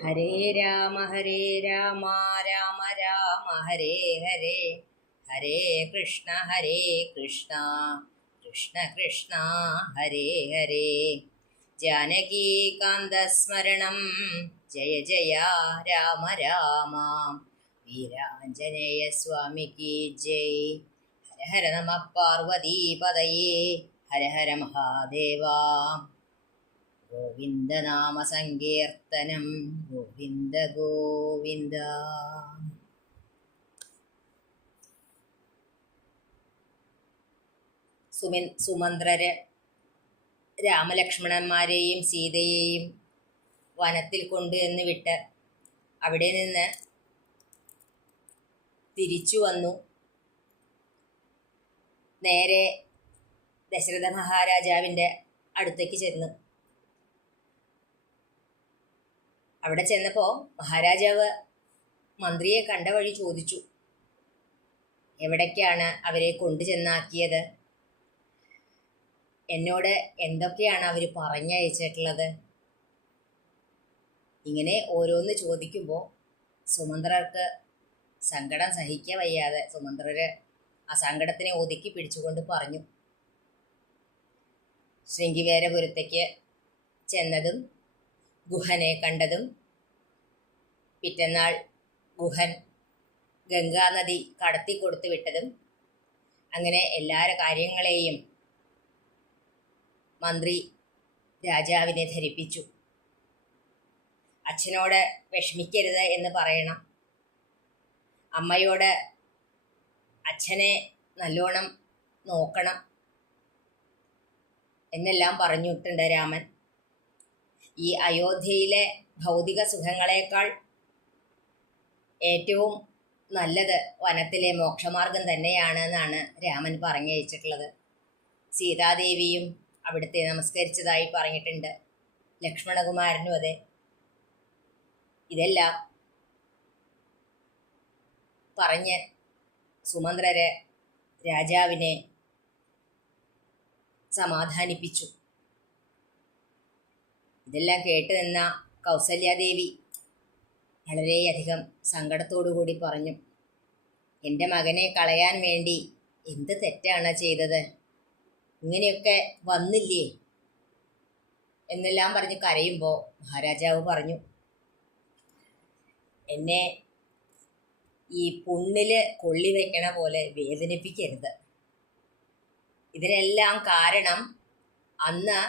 ഹരേ രാമ രാമ രാമ ഹരേ ഹരേ, ഹരേ കൃഷ്ണ കൃഷ്ണ കൃഷ്ണ ഹരേ ഹരേ. ജാനകീകാന്തസ്മരണം ജയ ജയ രാമ രാമ. വീരാഞ്ജനേയ സ്വാമിക്ക് ജയ്. ഹര ഹര നമ പാർവതീപതയേ, ഹര ഹര മഹാദേവ. ഗോവിന്ദനാമ സങ്കീർത്തനം ഗോവിന്ദ ഗോവിന്ദ. സുമന്ത്രര് രാമലക്ഷ്മണന്മാരെയും സീതയെയും വനത്തിൽ കൊണ്ടുവന്ന് വിട്ട് അവിടെ നിന്ന് തിരിച്ചു വന്നു. നേരെ ദശരഥ മഹാരാജാവിൻ്റെ അടുത്തേക്ക് ചെന്നു. അവിടെ ചെന്നപ്പോൾ മഹാരാജാവ് മന്ത്രിയെ കണ്ട വഴി ചോദിച്ചു, എവിടേക്കാണ് അവരെ കൊണ്ടു ചെന്നാക്കിയത്? എന്നോട് എന്തൊക്കെയാണ് അവർ പറഞ്ഞയച്ചിട്ടുള്ളത്? ഇങ്ങനെ ഓരോന്ന് ചോദിക്കുമ്പോൾ സുമന്ത്രർക്ക് സങ്കടം സഹിക്കാൻ വയ്യാതെ സുമന്ത്രര് ആ സങ്കടത്തിനെ ഒതുക്കി പിടിച്ചുകൊണ്ട് പറഞ്ഞു, ശൃംഗിവേരപുരത്തേക്ക് ചെന്നതും ഗുഹനെ കണ്ടതും പിറ്റന്നാൾ ഗുഹൻ ഗംഗാനദി കടത്തി കൊടുത്തു വിട്ടതും അങ്ങനെ എല്ലാ കാര്യങ്ങളെയും മന്ത്രി രാജാവിനെ ധരിപ്പിച്ചു. അച്ഛനോട് വിഷമിക്കരുത് എന്ന് പറയണം, അമ്മയോട് അച്ഛനെ നല്ലോണം നോക്കണം എന്നെല്ലാം പറഞ്ഞിട്ടുണ്ട് രാമൻ. ഈ അയോധ്യയിലെ ഭൗതിക സുഖങ്ങളെക്കാൾ ഏറ്റവും നല്ലത് വനത്തിലെ മോക്ഷമാർഗം തന്നെയാണ് എന്നാണ് രാമൻ പറഞ്ഞയച്ചിട്ടുള്ളത്. സീതാദേവിയും അവിടുത്തെ നമസ്കരിച്ചതായി പറഞ്ഞിട്ടുണ്ട്, ലക്ഷ്മണകുമാരനും അതെ. ഇതെല്ലാം പറഞ്ഞ് സുമന്ത്രര് രാജാവിനെ സമാധാനിപ്പിച്ചു. ഇതെല്ലാം കേട്ട് നിന്ന കൗസല്യാദേവി വളരെയധികം സങ്കടത്തോടു കൂടി പറഞ്ഞു, എൻ്റെ മകനെ കളയാൻ വേണ്ടി എന്ത് തെറ്റാണ് ചെയ്തത്? ഇങ്ങനെയൊക്കെ വന്നില്ലേ എന്നെല്ലാം പറഞ്ഞ് കരയുമ്പോൾ മഹാരാജാവ് പറഞ്ഞു, എന്നെ ഈ പുണ്ണില് കൊള്ളി വയ്ക്കണ പോലെ വേദനിപ്പിക്കരുത്. ഇതിനെല്ലാം കാരണം അന്ന്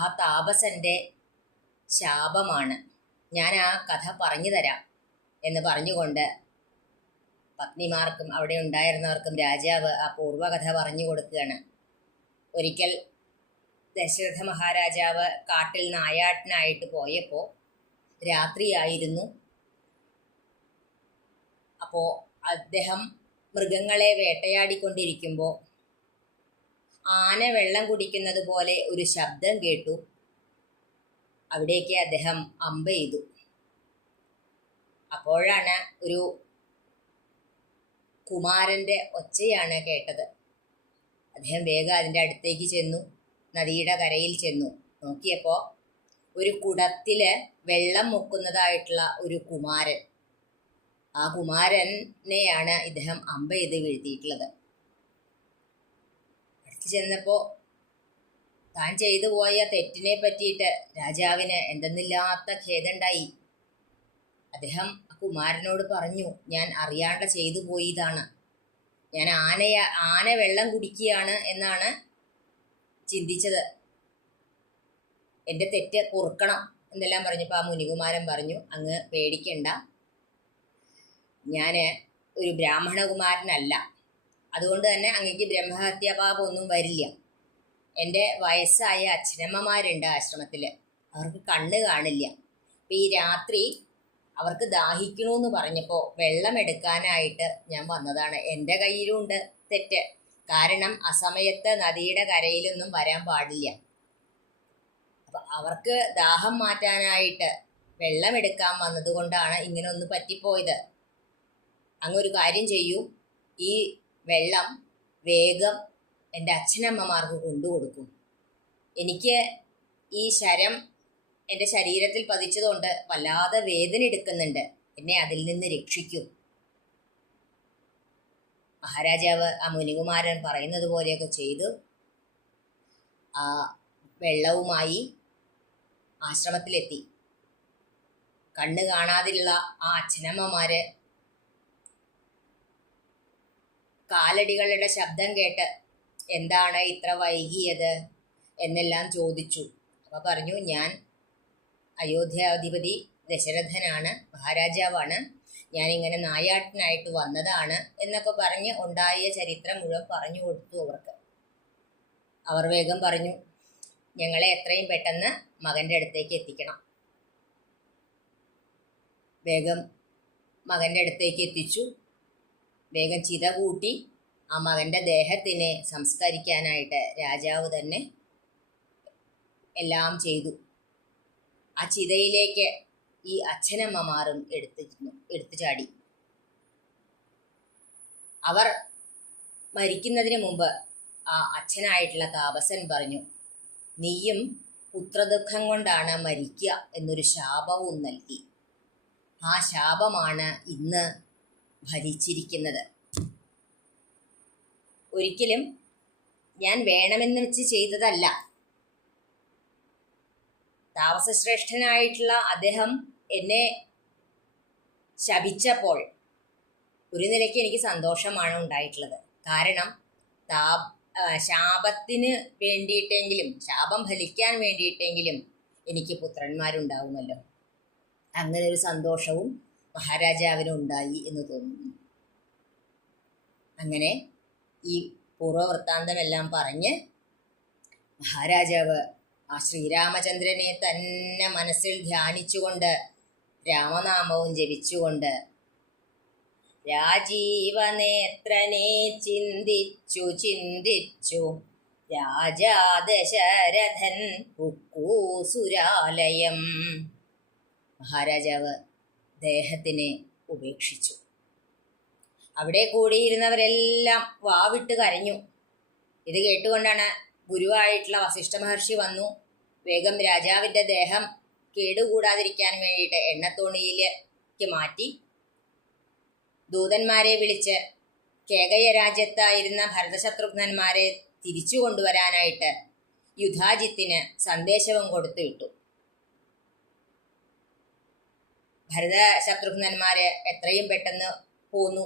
ആ താപസന്റെ ശാപമാണ്. ഞാൻ ആ കഥ പറഞ്ഞു തരാം എന്ന് പറഞ്ഞുകൊണ്ട് പത്നിമാർക്കും അവിടെ ഉണ്ടായിരുന്നവർക്കും രാജാവ് ആ പൂർവ്വകഥ പറഞ്ഞു കൊടുക്കുകയാണ്. ഒരിക്കൽ ദശരഥ മഹാരാജാവ് കാട്ടിൽ നായാട്ടിനായിട്ട് പോയപ്പോൾ രാത്രിയായിരുന്നു. അപ്പോൾ അദ്ദേഹം മൃഗങ്ങളെ വേട്ടയാടിക്കൊണ്ടിരിക്കുമ്പോൾ ആന വെള്ളം കുടിക്കുന്നത് പോലെ ഒരു ശബ്ദം കേട്ടു. അവിടേക്ക് അദ്ദേഹം അമ്പ ചെയ്തു. അപ്പോഴാണ് ഒരു കുമാരൻ്റെ ഒച്ചയാണ് കേട്ടത്. അദ്ദേഹം വേഗം അതിൻ്റെ അടുത്തേക്ക് ചെന്നു. നദിയുടെ കരയിൽ ചെന്നു നോക്കിയപ്പോൾ ഒരു കുടത്തിൽ വെള്ളം മുക്കുന്നതായിട്ടുള്ള ഒരു കുമാരൻ. ആ കുമാരനെയാണ് ഇദ്ദേഹം അമ്പ ചെയ്ത് വീഴ്ത്തിയിട്ടുള്ളത്. അടുത്ത് ചെന്നപ്പോൾ താൻ ചെയ്തു പോയ തെറ്റിനെ പറ്റിയിട്ട് രാജാവിന് എന്തെന്നില്ലാത്ത ഖേദമുണ്ടായി. അദ്ദേഹം ആ കുമാരനോട് പറഞ്ഞു, ഞാൻ അറിയാണ്ട് ചെയ്തു പോയതാണ്. ഞാൻ ആന വെള്ളം കുടിക്കുകയാണ് എന്നാണ് ചിന്തിച്ചത്. എൻ്റെ തെറ്റ് പൊറുക്കണം എന്നെല്ലാം പറഞ്ഞപ്പോൾ ആ മുനികുമാരൻ പറഞ്ഞു, അങ്ങ് പേടിക്കണ്ട, ഞാൻ ഒരു ബ്രാഹ്മണകുമാരനല്ല, അതുകൊണ്ട് തന്നെ അങ്ങക്ക് ബ്രഹ്മഹത്യാപാപമൊന്നും വരില്ല. എൻ്റെ വയസ്സായ അച്ഛനമ്മമാരുണ്ട് ആശ്രമത്തിൽ, അവർക്ക് കണ്ണ് കാണില്ല. അപ്പം ഈ രാത്രി അവർക്ക് ദാഹിക്കണമെന്ന് പറഞ്ഞപ്പോൾ വെള്ളം എടുക്കാനായിട്ട് ഞാൻ വന്നതാണ്. എൻ്റെ കയ്യിലുണ്ട് തെറ്റ്, കാരണം അസമയത്ത് നദിയുടെ കരയിലൊന്നും വരാൻ പാടില്ല. അപ്പം അവർക്ക് ദാഹം മാറ്റാനായിട്ട് വെള്ളം എടുക്കാൻ വന്നതുകൊണ്ടാണ് ഇങ്ങനെ ഒന്ന് പറ്റിപ്പോയത്. അങ്ങൊരു കാര്യം ചെയ്യൂ, ഈ വെള്ളം വേഗം എൻ്റെ അച്ഛനമ്മമാർക്ക് കൊണ്ടുകൊടുക്കും. എനിക്ക് ഈ ശരം എൻ്റെ ശരീരത്തിൽ പതിച്ചതുകൊണ്ട് വല്ലാതെ വേദന എടുക്കുന്നുണ്ട്. എന്നെ അതിൽ നിന്ന് രക്ഷിക്കൂ. മഹാരാജാവ് ആ മുനികുമാരൻ പറയുന്നത് പോലെയൊക്കെ ചെയ്തു. ആ വെള്ളവുമായി ആശ്രമത്തിലെത്തി. കണ്ണ് കാണാതിലുള്ള ആ അച്ഛനമ്മമാര് കാലടികളുടെ ശബ്ദം കേട്ട് എന്താണ് ഇത്ര വൈകിയത് എന്നെല്ലാം ചോദിച്ചു. അപ്പൊ പറഞ്ഞു, ഞാൻ അയോധ്യാധിപതി ദശരഥനാണ്, മഹാരാജാവാണ്, ഞാനിങ്ങനെ നായാട്ടിനായിട്ട് വന്നതാണ് എന്നൊക്കെ പറഞ്ഞ് ഉണ്ടായ ചരിത്രം മുഴുവൻ പറഞ്ഞു കൊടുത്തു അവർക്ക്. അവർ വേഗം പറഞ്ഞു, ഞങ്ങളെ എത്രയും പെട്ടെന്ന് മകൻ്റെ അടുത്തേക്ക് എത്തിക്കണം. വേഗം മകൻ്റെ അടുത്തേക്ക് എത്തിച്ചു. വേഗം ചിത കൂട്ടി ആ മകൻ്റെ ദേഹത്തിനെ സംസ്കരിക്കാനായിട്ട് രാജാവ് തന്നെ എല്ലാം ചെയ്തു. ആ ചിതയിലേക്ക് ഈ അച്ഛനമ്മമാരും എടുത്തു ചാടി. അവർ മരിക്കുന്നതിന് മുമ്പ് ആ അച്ഛനായിട്ടുള്ള താപസൻ പറഞ്ഞു, നീയും പുത്രദുഃഖം കൊണ്ടാണ് മരിക്കുക എന്നൊരു ശാപവും നൽകി. ആ ശാപമാണ് ഇന്ന് ഭരിച്ചിരിക്കുന്നത്. ഒരിക്കലും ഞാൻ വേണമെന്ന് വെച്ച് ചെയ്തതല്ല. താപസശ്രേഷ്ഠനായിട്ടുള്ള അദ്ദേഹം എന്നെ ശപിച്ചപ്പോൾ ഒരു നിലയ്ക്ക് എനിക്ക് സന്തോഷമാണ് ഉണ്ടായിട്ടുള്ളത്. കാരണം ശാപത്തിന് വേണ്ടിയിട്ടെങ്കിലും, ശാപം ഫലിക്കാൻ വേണ്ടിയിട്ടെങ്കിലും എനിക്ക് പുത്രന്മാരുണ്ടാവുമല്ലോ. അങ്ങനെ ഒരു സന്തോഷവും മഹാരാജാവിന് ഉണ്ടായി എന്ന് തോന്നുന്നു. അങ്ങനെ ഈ പൂർവവൃത്താന്തമെല്ലാം പറഞ്ഞ് മഹാരാജാവ് ആ ശ്രീരാമചന്ദ്രനെ തന്നെ മനസ്സിൽ ധ്യാനിച്ചുകൊണ്ട് രാമനാമവും ജപിച്ചുകൊണ്ട് രാജീവനേത്രനെ ചിന്തിച്ചു ചിന്തിച്ചു രാജാ ദശരഥൻ പുക്കൂസുരാലയം. മഹാരാജാവ് ദേഹത്തിനെ ഉപേക്ഷിച്ചു. അവിടെ കൂടിയിരുന്നവരെല്ലാം വാവിട്ട് കരഞ്ഞു. ഇത് കേട്ടുകൊണ്ടാണ് ഗുരുവായിട്ടുള്ള വസിഷ്ഠ മഹർഷി വന്നു. വേഗം രാജാവിൻ്റെ ദേഹം കേടുകൂടാതിരിക്കാൻ വേണ്ടിയിട്ട് എണ്ണത്തോണിയിലേക്ക് മാറ്റി ദൂതന്മാരെ വിളിച്ച് കേകയ രാജ്യത്തായിരുന്ന ഭരതശത്രുഘ്നന്മാരെ തിരിച്ചു കൊണ്ടുവരാനായിട്ട് യുധാജിത്തിന് സന്ദേശവും കൊടുത്തു വിട്ടു. ഭരതശത്രുഘ്നന്മാര് എത്രയും പെട്ടെന്ന് പോന്നു.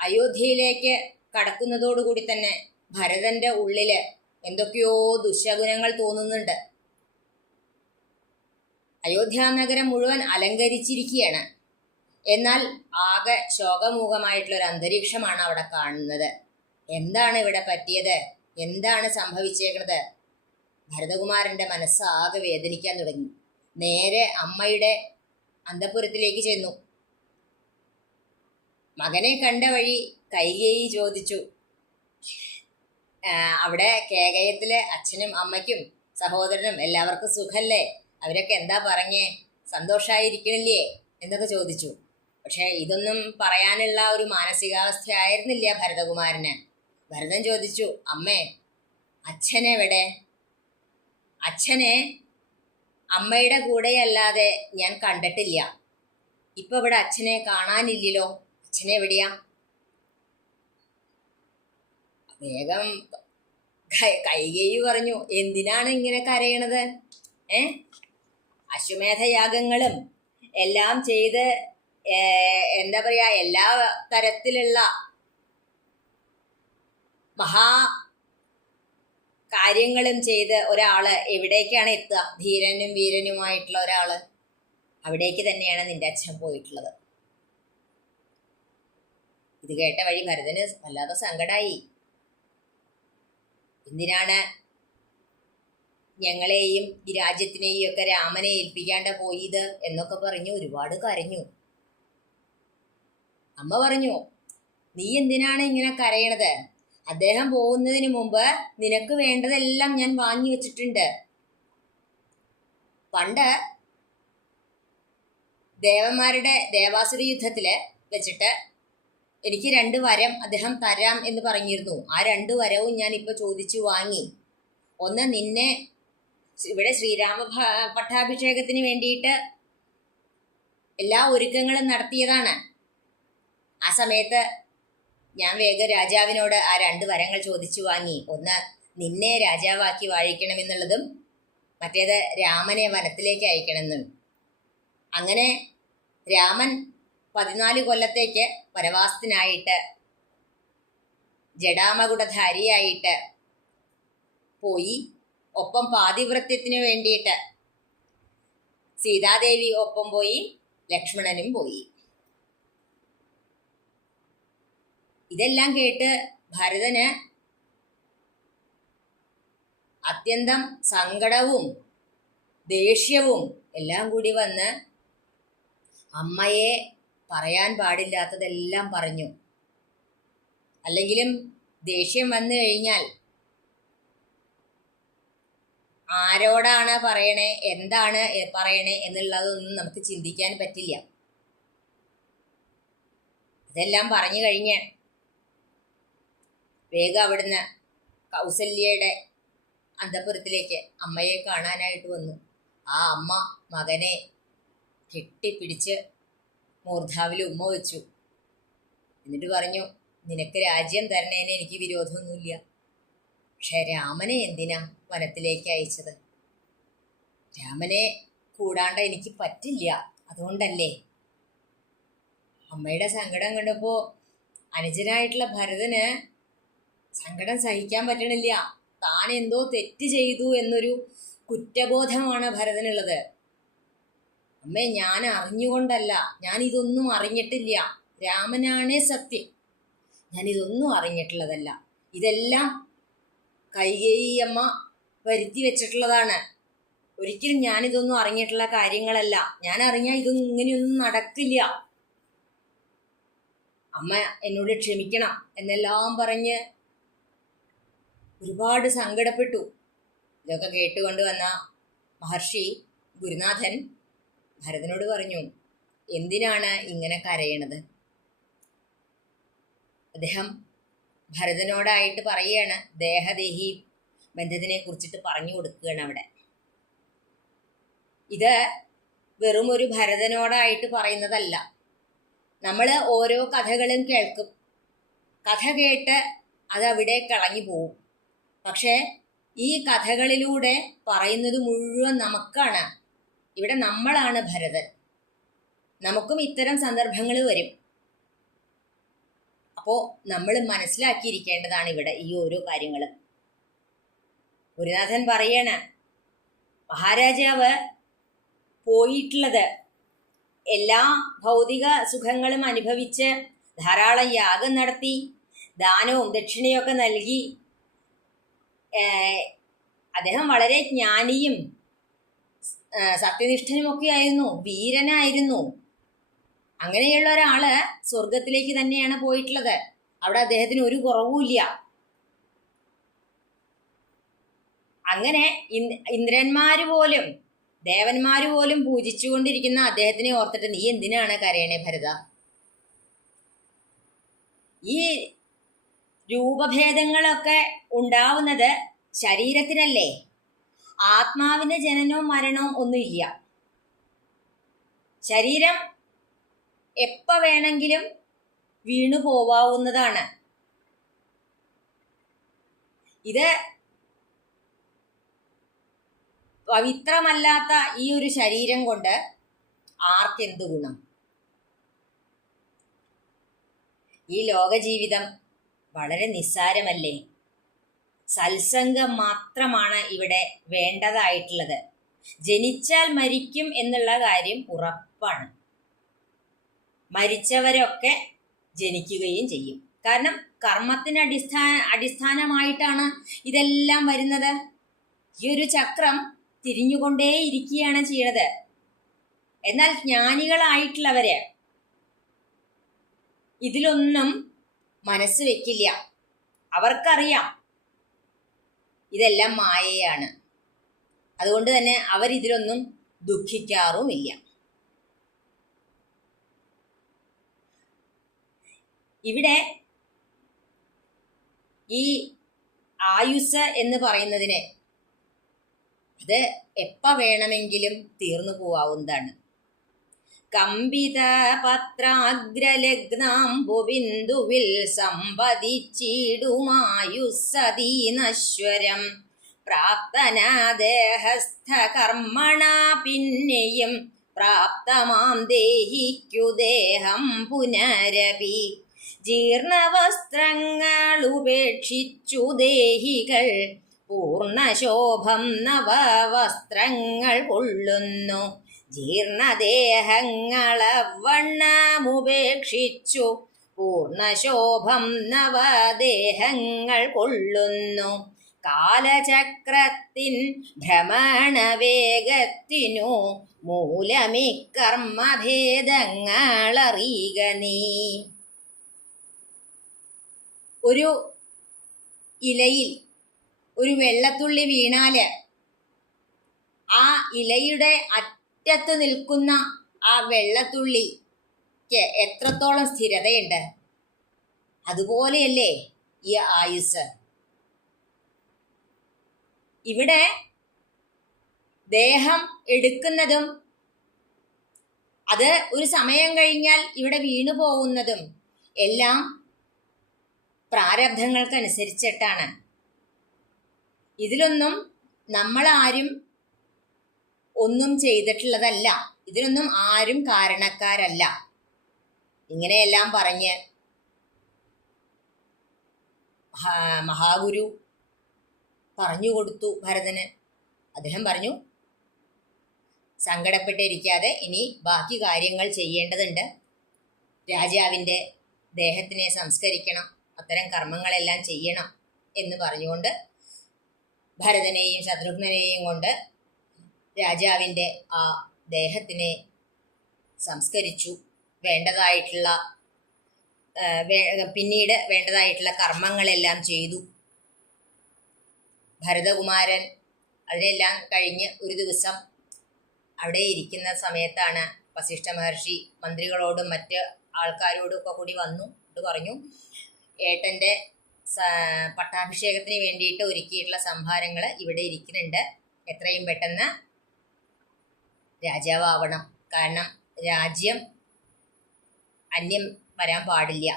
അയോധ്യയിലേക്ക് കടക്കുന്നതോടുകൂടി തന്നെ ഭരതന്റെ ഉള്ളില് എന്തൊക്കെയോ ദുശകുനങ്ങൾ തോന്നുന്നുണ്ട്. അയോധ്യാനഗരം മുഴുവൻ അലങ്കരിച്ചിരിക്കുകയാണ്. എന്നാൽ ആകെ ശോകമൂകമായിട്ടുള്ളൊരു അന്തരീക്ഷമാണ് അവിടെ കാണുന്നത്. എന്താണ് ഇവിടെ പറ്റിയത്? എന്താണ് സംഭവിച്ചേക്കുന്നത്? ഭരതകുമാരന്റെ മനസ്സ് ആകെ വേദനിക്കാൻ തുടങ്ങി. നേരെ അമ്മയുടെ അന്തഃപുരത്തിലേക്ക് ചെന്നു. മകനെ കണ്ട വഴി കൈകേയി ചോദിച്ചു, അവിടെ കേകയത്തിലെ അച്ഛനും അമ്മയ്ക്കും സഹോദരനും എല്ലാവർക്കും സുഖല്ലേ? അവരൊക്കെ എന്താ പറഞ്ഞേ? സന്തോഷായിരിക്കണില്ലേ എന്നൊക്കെ ചോദിച്ചു. പക്ഷെ ഇതൊന്നും പറയാനുള്ള ഒരു മാനസികാവസ്ഥ ആയിരുന്നില്ല ഭരതകുമാരന്. ഭരതൻ ചോദിച്ചു, അമ്മേ, അച്ഛനെവിടെ? അച്ഛനെ അമ്മയുടെ കൂടെയല്ലാതെ ഞാൻ കണ്ടിട്ടില്ല. ഇപ്പൊ ഇവിടെ അച്ഛനെ കാണാനില്ലല്ലോ. അച്ഛനെവിടെയാ? വേഗം കൈകേയി പറഞ്ഞു, എന്തിനാണ് ഇങ്ങനെ കരയണത്? അശ്വമേധയാഗങ്ങളും എല്ലാം ചെയ്ത് എന്താ പറയാ, എല്ലാ തരത്തിലുള്ള മഹാ കാര്യങ്ങളും ചെയ്ത് ഒരാള് എവിടേക്കാണ് എത്തുക? ധീരനും വീരനുമായിട്ടുള്ള ഒരാള് അവിടേക്ക് തന്നെയാണ് നിന്റെ അച്ഛൻ പോയിട്ടുള്ളത്. ഇത് കേട്ട വഴി ഭരതന് വല്ലാതെ സങ്കടായി. എന്തിനാണ് ഞങ്ങളെയും ഈ രാജ്യത്തിനെയും ഒക്കെ രാമനെ ഏൽപ്പിക്കാണ്ട പോയത് എന്നൊക്കെ പറഞ്ഞു ഒരുപാട് കരഞ്ഞു. അമ്മ പറഞ്ഞു, നീ എന്തിനാണ് ഇങ്ങനെ കരയണത്? അദ്ദേഹം പോകുന്നതിന് മുമ്പ് നിനക്ക് വേണ്ടതെല്ലാം ഞാൻ വാങ്ങി വെച്ചിട്ടുണ്ട്. പണ്ട് ദേവന്മാരുടെ ദേവാസുര യുദ്ധത്തില് വെച്ചിട്ട് എനിക്ക് 2 വരം അദ്ദേഹം തരാം എന്ന് പറഞ്ഞിരുന്നു. ആ 2 വരവും ഞാൻ ഇപ്പൊ ചോദിച്ചു വാങ്ങി. ഒന്ന്, നിന്നെ ഇവിടെ ശ്രീരാമ പട്ടാഭിഷേകത്തിന് വേണ്ടിയിട്ട് എല്ലാ ഒരുക്കങ്ങളും നടത്തിയതാണ്. ആ സമയത്ത് ഞാൻ വേഗം രാജാവിനോട് ആ 2 വരങ്ങൾ ചോദിച്ചു വാങ്ങി. ഒന്ന് നിന്നെ രാജാവാക്കി വാഴിക്കണമെന്നുള്ളതും മറ്റേത് രാമനെ വനത്തിലേക്ക് അയക്കണമെന്നും. അങ്ങനെ രാമൻ 14 കൊല്ലത്തേക്ക് വനവാസത്തിനായിട്ട് ജടാമകുടധാരിയായിട്ട് പോയി. ഒപ്പം പാതിവ്രത്യത്തിന് വേണ്ടിയിട്ട് സീതാദേവി ഒപ്പം പോയി, ലക്ഷ്മണനും പോയി. ഇതെല്ലാം കേട്ട് ഭരതന് അത്യന്തം സങ്കടവും ദേഷ്യവും എല്ലാം കൂടി വന്ന് അമ്മയെ പറയാൻ പാടില്ലാത്തതെല്ലാം പറഞ്ഞു. അല്ലെങ്കിലും ദേഷ്യം വന്നു കഴിഞ്ഞാൽ ആരോടാണ് പറയണേ, എന്താണ് പറയണേ എന്നുള്ളതൊന്നും നമുക്ക് ചിന്തിക്കാൻ പറ്റില്ല. ഇതെല്ലാം പറഞ്ഞു കഴിഞ്ഞ് വേഗം അവിടുന്ന് കൗസല്യയുടെ അന്തഃപുരത്തിലേക്ക് അമ്മയെ കാണാനായിട്ട് വന്നു. ആ അമ്മ മകനെ കെട്ടിപ്പിടിച്ച് മൂർധാവിൽ ഉമ്മ വെച്ചു. എന്നിട്ട് പറഞ്ഞു, നിനക്ക് രാജ്യം തരണേന് എനിക്ക് വിരോധമൊന്നുമില്ല. പക്ഷെ രാമനെ എന്തിനാ വനത്തിലേക്ക് അയച്ചത്? രാമനെ കൂടാണ്ട് എനിക്ക് പറ്റില്ല, അതുകൊണ്ടല്ലേ. അമ്മയുടെ സങ്കടം കണ്ടപ്പോൾ അനുജനായിട്ടുള്ള ഭരതന് സങ്കടം സഹിക്കാൻ പറ്റണില്ല. താൻ എന്തോ തെറ്റ് ചെയ്തു എന്നൊരു കുറ്റബോധമാണ് ഭരതനുള്ളത്. അമ്മേ, ഞാൻ അറിഞ്ഞുകൊണ്ടല്ല, ഞാൻ ഇതൊന്നും അറിഞ്ഞിട്ടില്ല. രാമനാണേ സത്യം, ഞാനിതൊന്നും അറിഞ്ഞിട്ടുള്ളതല്ല. ഇതെല്ലാം കൈകേയി അമ്മ വരുത്തി വെച്ചിട്ടുള്ളതാണ്. ഒരിക്കലും ഞാനിതൊന്നും അറിഞ്ഞിട്ടുള്ള കാര്യങ്ങളല്ല. ഞാൻ അറിഞ്ഞാൽ ഇതൊന്നും ഇങ്ങനെയൊന്നും നടക്കില്ല. അമ്മ എന്നോട് ക്ഷമിക്കണം എന്നെല്ലാം പറഞ്ഞ് ഒരുപാട് സങ്കടപ്പെട്ടു. ഇതൊക്കെ കേട്ടുകൊണ്ട് വന്ന മഹർഷി ഗുരുനാഥൻ ഭരതനോട് പറഞ്ഞു, എന്തിനാണ് ഇങ്ങനെ കരയണത്? അദ്ദേഹം ഭരതനോടായിട്ട് പറയുകയാണ്, ദേഹദേഹി ബന്ധത്തിനെ കുറിച്ചിട്ട് പറഞ്ഞു കൊടുക്കുകയാണ് അവിടെ. ഇത് വെറും ഒരു ഭരതനോടായിട്ട് പറയുന്നതല്ല. നമ്മൾ ഓരോ കഥകളും കേൾക്കും. കഥ കേട്ട് അതവിടെ കളഞ്ഞു പോവും. പക്ഷേ ഈ കഥകളിലൂടെ പറയുന്നത് മുഴുവൻ നമുക്കാണ്. ഇവിടെ നമ്മളാണ് ഭരതൻ. നമുക്കും ഇത്തരം സന്ദർഭങ്ങൾ വരും. അപ്പോൾ നമ്മൾ മനസ്സിലാക്കിയിരിക്കേണ്ടതാണ് ഇവിടെ ഈ ഓരോ കാര്യങ്ങളും. ഗുരുനാഥൻ പറയണ, മഹാരാജാവ് പോയിട്ടുള്ളത് എല്ലാ ഭൗതിക സുഖങ്ങളും അനുഭവിച്ച് ധാരാളം യാഗം നടത്തി ദാനവും ദക്ഷിണയൊക്കെ നൽകി അദ്ദേഹം വളരെ ജ്ഞാനിയും സത്യനിഷ്ഠനുമൊക്കെ ആയിരുന്നു, വീരനായിരുന്നു. അങ്ങനെയുള്ള ഒരാള് സ്വർഗത്തിലേക്ക് തന്നെയാണ് പോയിട്ടുള്ളത്. അവിടെ അദ്ദേഹത്തിന് ഒരു കുറവുമില്ല. അങ്ങനെ ഇന്ദ്രന്മാര് പോലും ദേവന്മാര് പോലും പൂജിച്ചുകൊണ്ടിരിക്കുന്ന അദ്ദേഹത്തിനെ ഓർത്തിട്ട് നീ എന്തിനാണ് കരയണേ ഭരത? ഈ രൂപഭേദങ്ങളൊക്കെ ഉണ്ടാവുന്നത് ശരീരത്തിനല്ലേ. ആത്മാവിന് ജനനവും മരണവും ഒന്നുമില്ല. ശരീരം എപ്പോ വേണമെങ്കിലും വീണു പോവാവുന്നതാണ്. ഇത് പവിത്രമല്ലാത്ത ഈ ഒരു ശരീരം കൊണ്ട് ആർക്കെന്ത് ഗുണം? ഈ ലോകജീവിതം വളരെ നിസ്സാരമല്ലേ. സത്സംഗം മാത്രമാണ് ഇവിടെ വേണ്ടതായിട്ടുള്ളത്. ജനിച്ചാൽ മരിക്കും എന്നുള്ള കാര്യം ഉറപ്പാണ്. മരിച്ചവരൊക്കെ ജനിക്കുകയും ചെയ്യും. കാരണം കർമ്മത്തിന് അടിസ്ഥാനമായിട്ടാണ് ഇതെല്ലാം വരുന്നത്. ഈ ഒരു ചക്രം തിരിഞ്ഞുകൊണ്ടേയിരിക്കുകയാണ് ചെയ്യണത്. എന്നാൽ ജ്ഞാനികളായിട്ടുള്ളവര് ഇതിലൊന്നും മനസ്സ് വെക്കില്ല. അവർക്കറിയാം ഇതെല്ലാം മായയാണ്. അതുകൊണ്ട് തന്നെ അവരിതിലൊന്നും ദുഃഖിക്കാറുമില്ല. ഇവിടെ ഈ ആയുസ് എന്ന് പറയുന്നതിന് ഇത് എപ്പോൾ വേണമെങ്കിലും തീർന്നു പോവാവുന്നതാണ്. കമ്പിത പത്രാഗ്രലഗ്നാംബുബിന്ദുവിൽ സമ്പതിച്ചിടുമായുസ്സതീ നശ്വരം പ്രാപ്തനാദേഹസ്ഥകർമ്മണ പിന്നെയും പ്രാപ്തമാം ദേഹിക്കു ദേഹം പുനരപി. ജീർണവസ്ത്രങ്ങൾ ഉപേക്ഷിച്ചു ദേഹികൾ പൂർണ്ണശോഭം നവവസ്ത്രങ്ങൾ കൊള്ളുന്നു. ജീർണദേഹങ്ങളവണ്ണമുപേക്ഷിച്ചു പൂർണ്ണശോഭം നവദേഹങ്ങൾ കൊള്ളുന്നു. കാലചക്രത്തിൻ ഭ്രമണവേഗത്തിനു മൂലമിക്കർമ്മഭേദങ്ങളറിയുക നീ. ഒരു ഇലയിൽ ഒരു വെള്ളത്തുള്ളി വീണാല് ആ ഇലയുടെ അറ്റത്ത് നിൽക്കുന്ന ആ വെള്ളത്തുള്ളിക്ക് എത്രത്തോളം സ്ഥിരതയുണ്ട്, അതുപോലെയല്ലേ ഈ ആയുസ്. ഇവിടെ ദേഹം എടുക്കുന്നതും അത് ഒരു സമയം കഴിഞ്ഞാൽ ഇവിടെ വീണു പോകുന്നതും എല്ലാം പ്രാരബ്ധങ്ങൾക്കനുസരിച്ചിട്ടാണ്. ഇതിലൊന്നും നമ്മളാരും ഒന്നും ചെയ്തിട്ടുള്ളതല്ല, ഇതിനൊന്നും ആരും കാരണക്കാരല്ല. ഇങ്ങനെയെല്ലാം പറഞ്ഞ് മഹാഗുരു പറഞ്ഞു കൊടുത്തു ഭരതന്. അദ്ദേഹം പറഞ്ഞു, സങ്കടപ്പെട്ടിരിക്കാതെ ഇനി ബാക്കി കാര്യങ്ങൾ ചെയ്യേണ്ടതുണ്ട്. രാജാവിൻ്റെ ദേഹത്തിനെ സംസ്കരിക്കണം, അത്തരം കർമ്മങ്ങളെല്ലാം ചെയ്യണം എന്ന് പറഞ്ഞുകൊണ്ട് ഭരതനെയും ശത്രുഘ്നെയും കൊണ്ട് രാജാവിൻ്റെ ആ ദേഹത്തിനെ സംസ്കരിച്ചു. വേണ്ടതായിട്ടുള്ള പിന്നീട് വേണ്ടതായിട്ടുള്ള കർമ്മങ്ങളെല്ലാം ചെയ്തു. ഭരതകുമാരൻ അതിനെല്ലാം കഴിഞ്ഞ് ഒരു ദിവസം അവിടെ ഇരിക്കുന്ന സമയത്താണ് വസിഷ്ഠ മഹർഷി മന്ത്രികളോടും മറ്റ് ആൾക്കാരോടും ഒക്കെ കൂടി വന്നു പറഞ്ഞു, ഏട്ടൻ്റെ പട്ടാഭിഷേകത്തിന് വേണ്ടിയിട്ട് ഒരുക്കിയിട്ടുള്ള സംഭാരങ്ങൾ ഇവിടെ ഇരിക്കുന്നുണ്ട്, എത്രയും പെട്ടെന്ന് രാജാവാവണം. കാരണം രാജ്യം അന്യം വരാൻ പാടില്ല,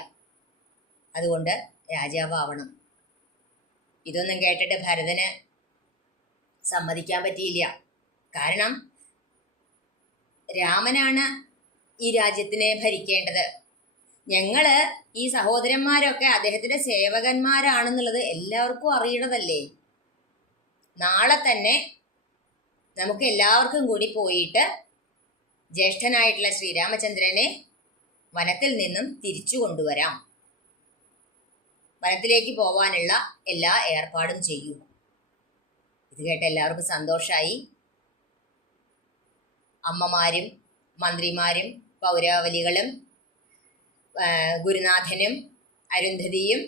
അതുകൊണ്ട് രാജാവാവണം. ഇതൊന്നും കേട്ടിട്ട് ഭരതന് സമ്മതിക്കാൻ പറ്റിയില്ല. കാരണം രാമനാണ് ഈ രാജ്യത്തിനെ ഭരിക്കേണ്ടത്. ഞങ്ങള് ഈ സഹോദരന്മാരൊക്കെ അദ്ദേഹത്തിന്റെ സേവകന്മാരാണെന്നുള്ളത് എല്ലാവർക്കും അറിയണതല്ലേ. നാളെ തന്നെ നമുക്ക് എല്ലാവർക്കും കൂടി പോയിട്ട് ജ്യേഷ്ഠനായിട്ടുള്ള ശ്രീരാമചന്ദ്രനെ വനത്തിൽ നിന്നും തിരിച്ചു കൊണ്ടുവരാം. വനത്തിലേക്ക് പോവാനുള്ള എല്ലാ ഏർപ്പാടും ചെയ്യൂ. ഇത് കേട്ട് എല്ലാവർക്കും സന്തോഷമായി. അമ്മമാരും മന്ത്രിമാരും പൗരാവലികളും ഗുരുനാഥനും അരുന്ധതിയും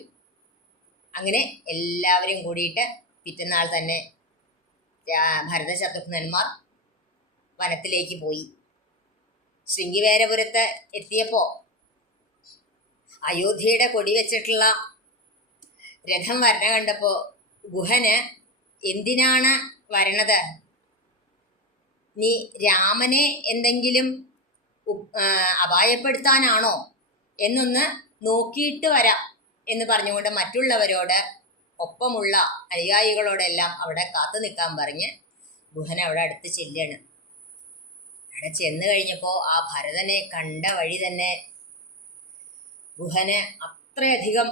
അങ്ങനെ എല്ലാവരും കൂടിയിട്ട് പിറ്റന്നാൾ തന്നെ ഭരതശത്രുഘ്നന്മാർ വനത്തിലേക്ക് പോയി. ശൃംഗിവേരപുരത്ത് എത്തിയപ്പോൾ അയോധ്യയുടെ കൊടി വെച്ചിട്ടുള്ള രഥം വരണ കണ്ടപ്പോൾ ഗുഹന് എന്തിനാണ് വരണത്, നീ രാമനെ എന്തെങ്കിലും അപായപ്പെടുത്താനാണോ എന്നൊന്ന് നോക്കിയിട്ട് വരാം എന്ന് പറഞ്ഞുകൊണ്ട് മറ്റുള്ളവരോട് ഒപ്പമുള്ള അനുയായികളോടെല്ലാം അവിടെ കാത്തു നിൽക്കാൻ പറഞ്ഞ് ഗുഹൻ അവിടെ അടുത്ത് ചെല്ലാണ്. അവിടെ ചെന്ന് കഴിഞ്ഞപ്പോൾ ആ ഭരതനെ കണ്ട വഴി തന്നെ ഗുഹന് അത്രയധികം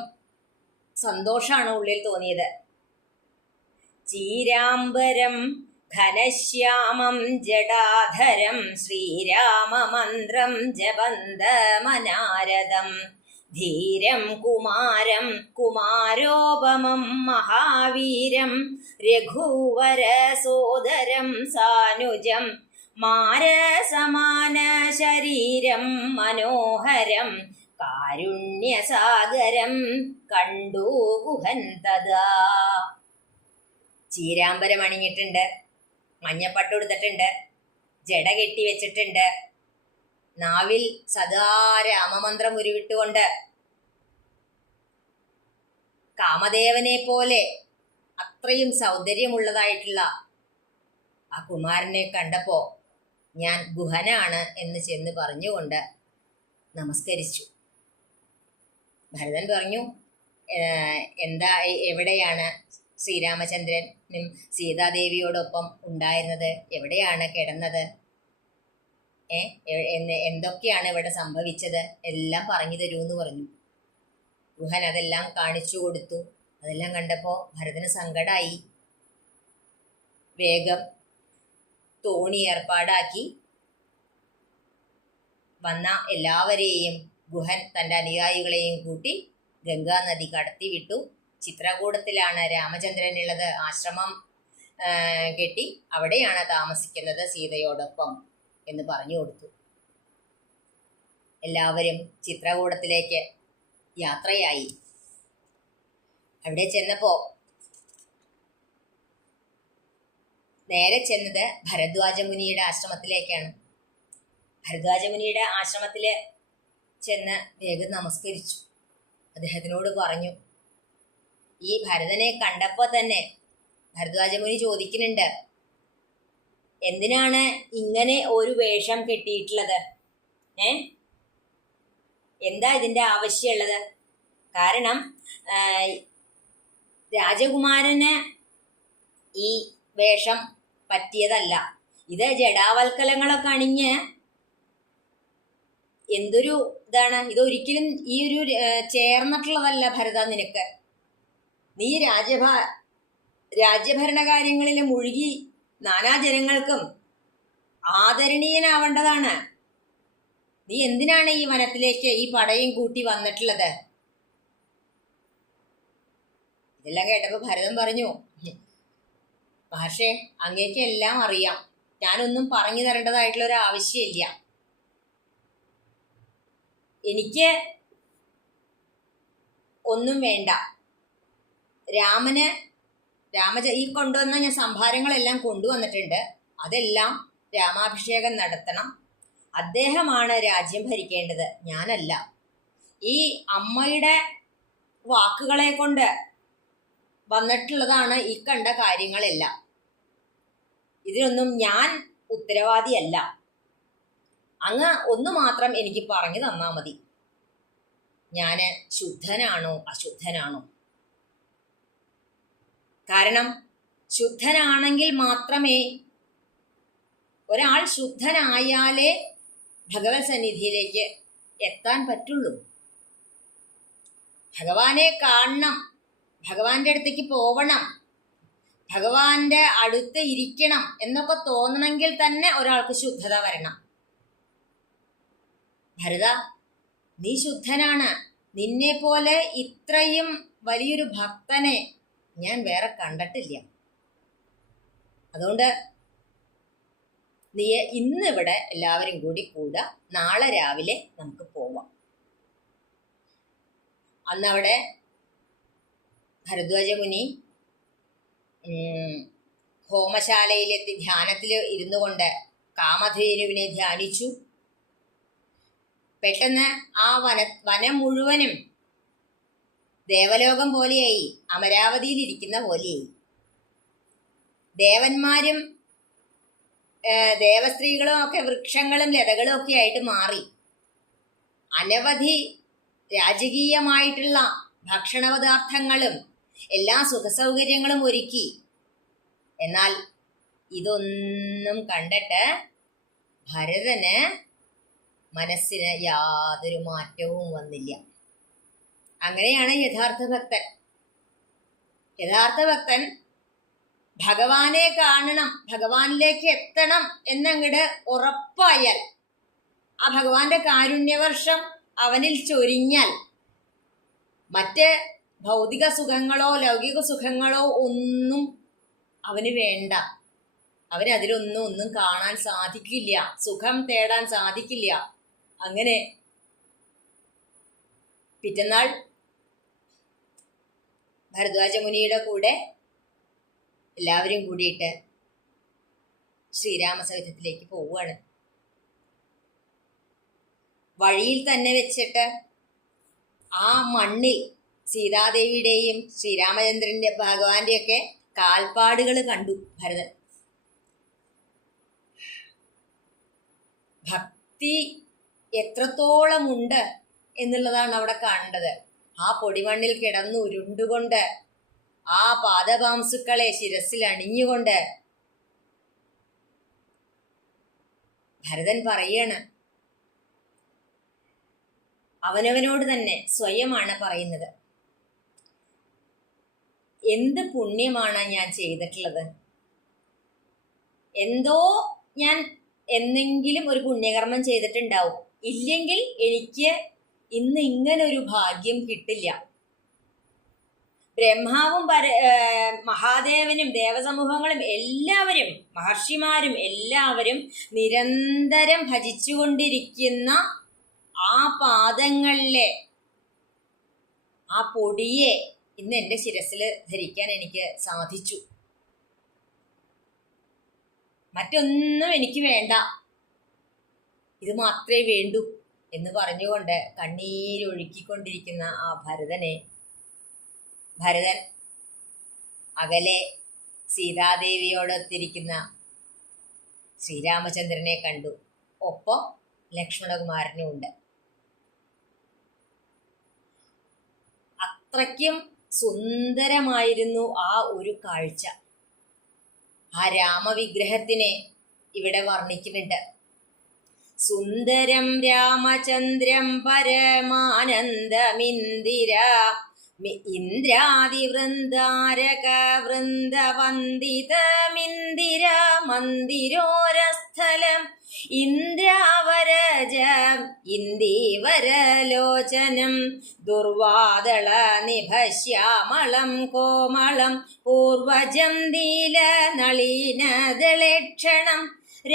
സന്തോഷമാണ് ഉള്ളിൽ തോന്നിയത്. ചീരാംബരം ഘനശ്യാമം ജടാധരം ശ്രീരാമമന്ത്രം ജപന്തമനാരദം ധീരം കുമാരം കുമാരോപമം മഹാവീരം രഘുവരസോദരം സാനുജം മാരസമാന ശരീരം മനോഹരം കാരുണ്യസാഗരം കണ്ടു ഗുഹൻ തഥാ. ചീരാമ്പരം അണിഞ്ഞിട്ടുണ്ട്, മഞ്ഞപ്പട്ട് കൊടുത്തിട്ടുണ്ട്, ജട കെട്ടി വെച്ചിട്ടുണ്ട്, നാവിൽ സദാ രാമമന്ത്രം ഉരുവിട്ടുകൊണ്ട് കാമദേവനെ പോലെ അത്രയും സൗന്ദര്യമുള്ളതായിട്ടുള്ള ആ കുമാരനെ കണ്ടപ്പോ ഞാൻ ഗുഹനാണ് എന്ന് ചെന്ന് പറഞ്ഞുകൊണ്ട് നമസ്കരിച്ചു. ഭരതൻ പറഞ്ഞു, എന്താ എവിടെയാണ് ശ്രീരാമചന്ദ്രനും സീതാദേവിയോടൊപ്പം ഉണ്ടായിരുന്നത്? എവിടെയാണ് കിടന്നത്? എന്തൊക്കെയാണ് ഇവിടെ സംഭവിച്ചത്? എല്ലാം പറഞ്ഞു തരൂന്ന് പറഞ്ഞു. ഗുഹൻ അതെല്ലാം കാണിച്ചു കൊടുത്തു. അതെല്ലാം കണ്ടപ്പോൾ ഭരതന് സങ്കടമായി. വേഗം തോണി ഏർപ്പാടാക്കി വന്ന എല്ലാവരെയും ഗുഹൻ തൻ്റെ അനുയായികളെയും കൂട്ടി ഗംഗാനദി കടത്തി വിട്ടു. ചിത്രകൂടത്തിലാണ് രാമചന്ദ്രനുള്ളത്. ആശ്രമം കെട്ടി അവിടെയാണ് താമസിക്കുന്നത് സീതയോടൊപ്പം എന്ന് പറഞ്ഞു കൊടുത്തു. എല്ലാവരും ചിത്രകൂടത്തിലേക്ക് യാത്രയായി. അവിടെ ചെന്നപ്പോൾ നേരെ ചെന്നത് ഭരദ്വാജമുനിയുടെ ആശ്രമത്തിലേക്കാണ്. ഭരദ്വാജമുനിയുടെ ആശ്രമത്തിൽ ചെന്ന് വേഗം നമസ്കരിച്ചു. അദ്ദേഹത്തിനോട് പറഞ്ഞു, ഈ ഭരതനെ കണ്ടപ്പോൾ തന്നെ ഭരദ്വാജമുനി ചോദിക്കുന്നുണ്ട്, എന്തിനാണ് ഇങ്ങനെ ഒരു വേഷം കെട്ടിയിട്ടുള്ളത്? എന്താ ഇതിൻ്റെ ആവശ്യമുള്ളത്? കാരണം രാജകുമാരന് ഈ വേഷം പറ്റിയതല്ല. ഇത് ജടാവൽക്കലങ്ങളൊക്കെ അണിഞ്ഞ് എന്തൊരു ഇതാണ്! ഇതൊരിക്കലും ഈ ഒരു ചേർന്നിട്ടുള്ളതല്ല ഭരത നിനക്ക്. നീ രാജ്യഭരണകാര്യങ്ങളിൽ മുഴുകി നാനാജനങ്ങൾക്കും ആദരണീയനാവേണ്ടതാണ്. നീ എന്തിനാണ് ഈ വനത്തിലേക്ക് ഈ പടയും കൂട്ടി വന്നിട്ടുള്ളത്? ഇതെല്ലാം കേട്ടപ്പോൾ ഭരതൻ പറഞ്ഞു, മഹർഷേ, അങ്ങേക്ക് എല്ലാം അറിയാം. ഞാനൊന്നും പറഞ്ഞു തരേണ്ടതായിട്ടുള്ള ഒരു ആവശ്യമില്ല. എനിക്ക് ഒന്നും വേണ്ട. ഈ കൊണ്ടുവന്ന ഞാൻ സംഭാരങ്ങളെല്ലാം കൊണ്ടുവന്നിട്ടുണ്ട്. അതെല്ലാം രാമാഭിഷേകം നടത്തണം. അദ്ദേഹമാണ് രാജ്യം ഭരിക്കേണ്ടത്, ഞാനല്ല. ഈ അമ്മയുടെ വാക്കുകളെ കൊണ്ട് വന്നിട്ടുള്ളതാണ് ഈ കണ്ട കാര്യങ്ങളെല്ലാം. ഇതിനൊന്നും ഞാൻ ഉത്തരവാദിയല്ല. അങ്ങ് ഒന്ന് മാത്രം എനിക്ക് പറഞ്ഞു തന്നാൽ മതി, ഞാൻ ശുദ്ധനാണോ അശുദ്ധനാണോ? കാരണം ശുദ്ധനാണെങ്കിൽ മാത്രമേ, ഒരാൾ ശുദ്ധനായാലേ ഭഗവത് സന്നിധിയിലേക്ക് എത്താൻ പറ്റുള്ളൂ. ഭഗവാനെ കാണണം, ഭഗവാന്റെ അടുത്തേക്ക് പോവണം, ഭഗവാന്റെ അടുത്ത് ഇരിക്കണം എന്നൊക്കെ തോന്നണമെങ്കിൽ തന്നെ ഒരാൾക്ക് ശുദ്ധത വരണം. ഭരത, നീ ശുദ്ധനാണ്. നിന്നെ പോലെ ഇത്രയും വലിയൊരു ഭക്തനെ ഞാൻ വേറെ കണ്ടിട്ടില്ല. അതുകൊണ്ട് നീ ഇന്നിവിടെ എല്ലാവരും കൂടി കൂടുക, നാളെ രാവിലെ നമുക്ക് പോവാം. അന്നവിടെ ഭരദ്വാജമുനി ഹോമശാലയിലെത്തി ധ്യാനത്തിൽ ഇരുന്നു കൊണ്ട് കാമധേനുവിനെ ധ്യാനിച്ചു. പെട്ടെന്ന് ആ വനം മുഴുവനും ദേവലോകം പോലെയായി, അമരാവതിയിലിരിക്കുന്ന പോലെയായി. ദേവന്മാരും ദേവസ്ത്രീകളും ഒക്കെ വൃക്ഷങ്ങളും ലതകളും ഒക്കെ ആയിട്ട് മാറി. അനവധി രാജകീയമായിട്ടുള്ള ഭക്ഷണപദാർത്ഥങ്ങളും എല്ലാ സുഖസൗകര്യങ്ങളും ഒരുക്കി. എന്നാൽ ഇതൊന്നും കണ്ടിട്ട് ഭരതന് മനസ്സിന് യാതൊരു മാറ്റവും വന്നില്ല. അങ്ങനെയാണ് യഥാർത്ഥ ഭക്തൻ. യഥാർത്ഥ ഭക്തൻ ഭഗവാനെ കാണണം, ഭഗവാനിലേക്ക് എത്തണം എന്നങ്ങട് ഉറപ്പായാൽ, ആ ഭഗവാന്റെ കാരുണ്യവർഷം അവനിൽ ചൊരിഞ്ഞാൽ, മറ്റ് ഭൗതിക സുഖങ്ങളോ ലൗകിക സുഖങ്ങളോ ഒന്നും അവന് വേണ്ട. അവനതിലൊന്നും കാണാൻ സാധിക്കില്ല, സുഖം തേടാൻ സാധിക്കില്ല. അങ്ങനെ പിറ്റന്നാൾ ഭരദ്വാജമുനിയുടെ കൂടെ എല്ലാവരും കൂടിയിട്ട് ശ്രീരാമസവിധത്തിലേക്ക് പോവുകയാണ്. വഴിയിൽ തന്നെ വെച്ചിട്ട് ആ മണ്ണിൽ സീതാദേവിയുടെയും ശ്രീരാമചന്ദ്രൻ്റെ ഭഗവാന്റെയൊക്കെ കാൽപ്പാടുകൾ കണ്ടു ഭരതൻ. ഭക്തി എത്രത്തോളമുണ്ട് എന്നുള്ളതാണ് അവിടെ കാണേണ്ടത്. ആ പൊടിമണ്ണിൽ കിടന്നു ഉരുണ്ടുകൊണ്ട് ആ പാദപാംസുക്കളെ ശിരസിൽ അണിഞ്ഞുകൊണ്ട് ഭരതൻ പറയാണ്, അവനവനോട് തന്നെ സ്വയമാണ് പറയുന്നത്, എന്ത് പുണ്യമാണ് ഞാൻ ചെയ്തിട്ടുള്ളത്. എന്തോ ഞാൻ എന്നെങ്കിലും ഒരു പുണ്യകർമ്മം ചെയ്തിട്ടുണ്ടാവും. ഇല്ലെങ്കിൽ എനിക്ക് ഇന്ന് ഇങ്ങനൊരു ഭാഗ്യം കിട്ടില്ല. ബ്രഹ്മാവും മഹാദേവനും ദേവസമൂഹങ്ങളും എല്ലാവരും, മഹർഷിമാരും എല്ലാവരും നിരന്തരം ഭജിച്ചുകൊണ്ടിരിക്കുന്ന ആ പാദങ്ങളിലെ ആ പൊടിയെ ഇന്ന് എൻ്റെ ശിരസിൽ ധരിക്കാൻ എനിക്ക് സാധിച്ചു. മറ്റൊന്നും എനിക്ക് വേണ്ട, ഇത് മാത്രമേ വേണ്ടൂ എന്ന് പറഞ്ഞുകൊണ്ട് കണ്ണീരൊഴുക്കിക്കൊണ്ടിരിക്കുന്ന ആ ഭരതൻ അകലെ സീതാദേവിയോടൊത്തിരിക്കുന്ന ശ്രീരാമചന്ദ്രനെ കണ്ടു. ഒപ്പം ലക്ഷ്മണകുമാരനും ഉണ്ട്. അത്രയ്ക്കും സുന്ദരമായിരുന്നു ആ ഒരു കാഴ്ച. ആ രാമവിഗ്രഹത്തിനെ ഇവിടെ വർണ്ണിക്കുന്നുണ്ട്. സുന്ദരം രാമചന്ദ്രം പരമാനന്ദമിന്ദിര ഇന്ദ്രാദിവൃന്ദാരക വൃന്ദവന്ദിതമിന്ദിര മന്ദിരോരസ്ഥലം ഇന്ദ്രാവരജ ഇന്ദീവരലോചനം ദുർവാദള നിഭശ്യാമളം കോമളം പൂർവജം നീല നളിനദളക്ഷണം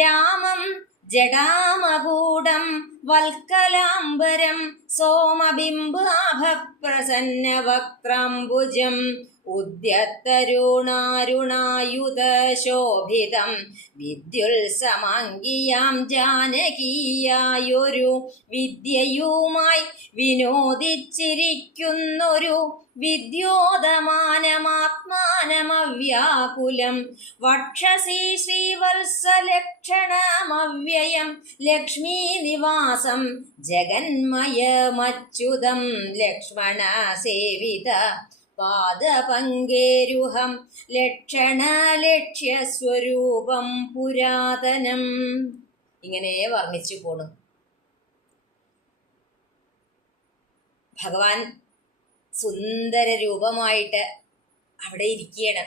രാമം ജടാമകൂടം വൽക്കലാംബരം സോമബിംബാഭപ്രസന്നവക്ത്രാംബുജം ഉദ്യത്തരുണാരുണായുധശോഭിതം വിദ്യുത്സമാംഗിയാം ജാനകീയായൊരു വിദ്യയുമായി വിനോദിച്ചിരിക്കുന്നൊരു വിദ്യോതമാനമാത്മാനമവ്യാകുലം വക്ഷസി ശ്രീവത്സലക്ഷണമവ്യയം ലക്ഷ്മീ നിവാസം ജഗന്മയമച്യുതം ലക്ഷ്മണ സേവിത പാദപങ്കേരുഹം ലക്ഷണലക്ഷ്യസ്വരൂപം പുരാതനം. ഇങ്ങനെ വർണ്ണിച്ചു പോണു. ഭഗവാൻ സുന്ദര രൂപമായിട്ട് അവിടെ ഇരിക്കുകയാണ്.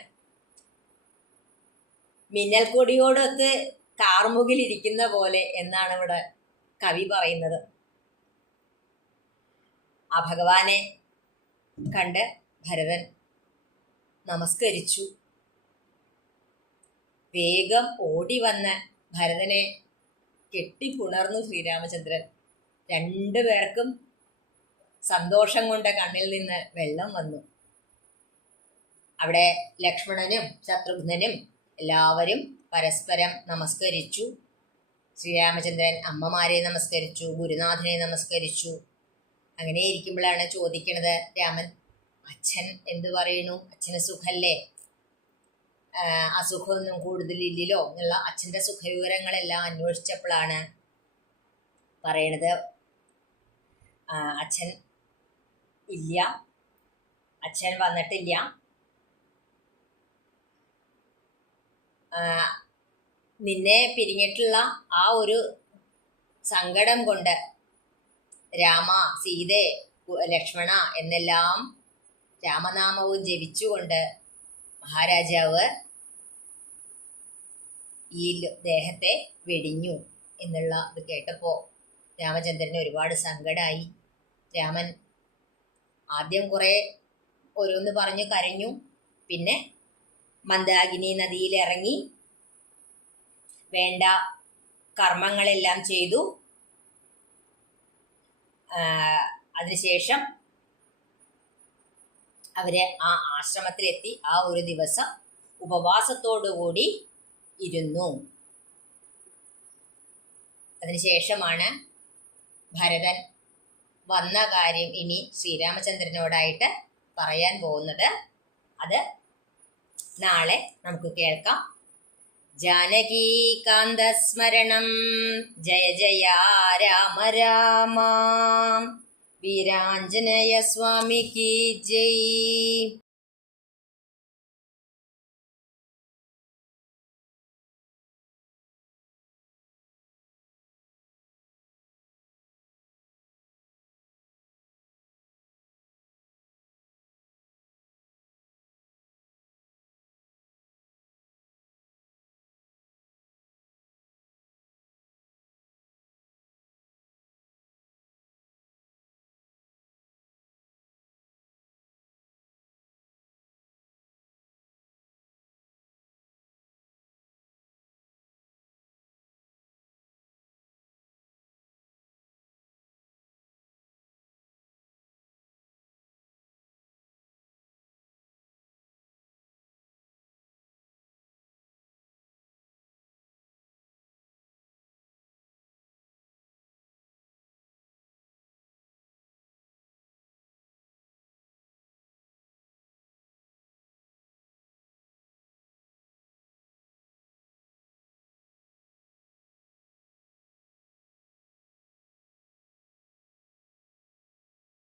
മിന്നൽ കൊടിയോടൊത്ത് കാർമുകിലിരിക്കുന്ന പോലെ എന്നാണ് ഇവിടെ കവി പറയുന്നത്. ആ ഭഗവാനെ കണ്ട് ഭരതൻ നമസ്കരിച്ചു. വേഗം ഓടി വന്ന് ഭരതനെ കെട്ടിപ്പുണർന്നു ശ്രീരാമചന്ദ്രൻ. രണ്ടുപേർക്കും സന്തോഷം കൊണ്ട് കണ്ണിൽ നിന്ന് വെള്ളം വന്നു. അവിടെ ലക്ഷ്മണനും ശത്രുഘ്നനും എല്ലാവരും പരസ്പരം നമസ്കരിച്ചു. ശ്രീരാമചന്ദ്രൻ അമ്മമാരെ നമസ്കരിച്ചു, ഗുരുനാഥനെ നമസ്കരിച്ചു. അങ്ങനെ ഇരിക്കുമ്പോഴാണ് ചോദിക്കണത് രാമൻ, അച്ഛൻ എന്ത് പറയുന്നു? അച്ഛന് സുഖല്ലേ? അസുഖമൊന്നും കൂടുതലില്ലല്ലോ എന്നുള്ള അച്ഛൻ്റെ സുഖവിവരങ്ങളെല്ലാം അന്വേഷിച്ചപ്പോഴാണ് പറയണത്, അച്ഛൻ ഇല്ല, അച്ഛൻ വന്നിട്ടില്ല. നിന്നെ പിരിഞ്ഞിട്ടുള്ള ആ ഒരു സങ്കടം കൊണ്ട് രാമ, സീതേ, ലക്ഷ്മണ എന്നെല്ലാം രാമനാമവും ജപിച്ചുകൊണ്ട് മഹാരാജാവ് ഈ ദേഹത്തെ വെടിഞ്ഞു എന്നുള്ള ഇത് കേട്ടപ്പോൾ രാമചന്ദ്രന് ഒരുപാട് സങ്കടമായി. രാമൻ ആദ്യം കുറേ ഓരോന്ന് പറഞ്ഞു കരഞ്ഞു. പിന്നെ മന്ദാകിനി നദിയിലിറങ്ങി വേണ്ട കർമ്മങ്ങളെല്ലാം ചെയ്തു. അതിനുശേഷം അവര് ആ ആശ്രമത്തിലെത്തി. ആ ഒരു ദിവസം ഉപവാസത്തോടുകൂടി ഇരുന്നു. അതിനുശേഷമാണ് ഭരതൻ വന്ന കാര്യം ഇനി ശ്രീരാമചന്ദ്രനോടായിട്ട് പറയാൻ പോകുന്നത്. അത് നാളെ നമുക്ക് കേൾക്കാം. ജാനകീകാന്തസ്മരണം ജയ ജയ രാമ രാമ. വീരാഞ്ജനേയ സ്വാമിക്ക് ജയ്.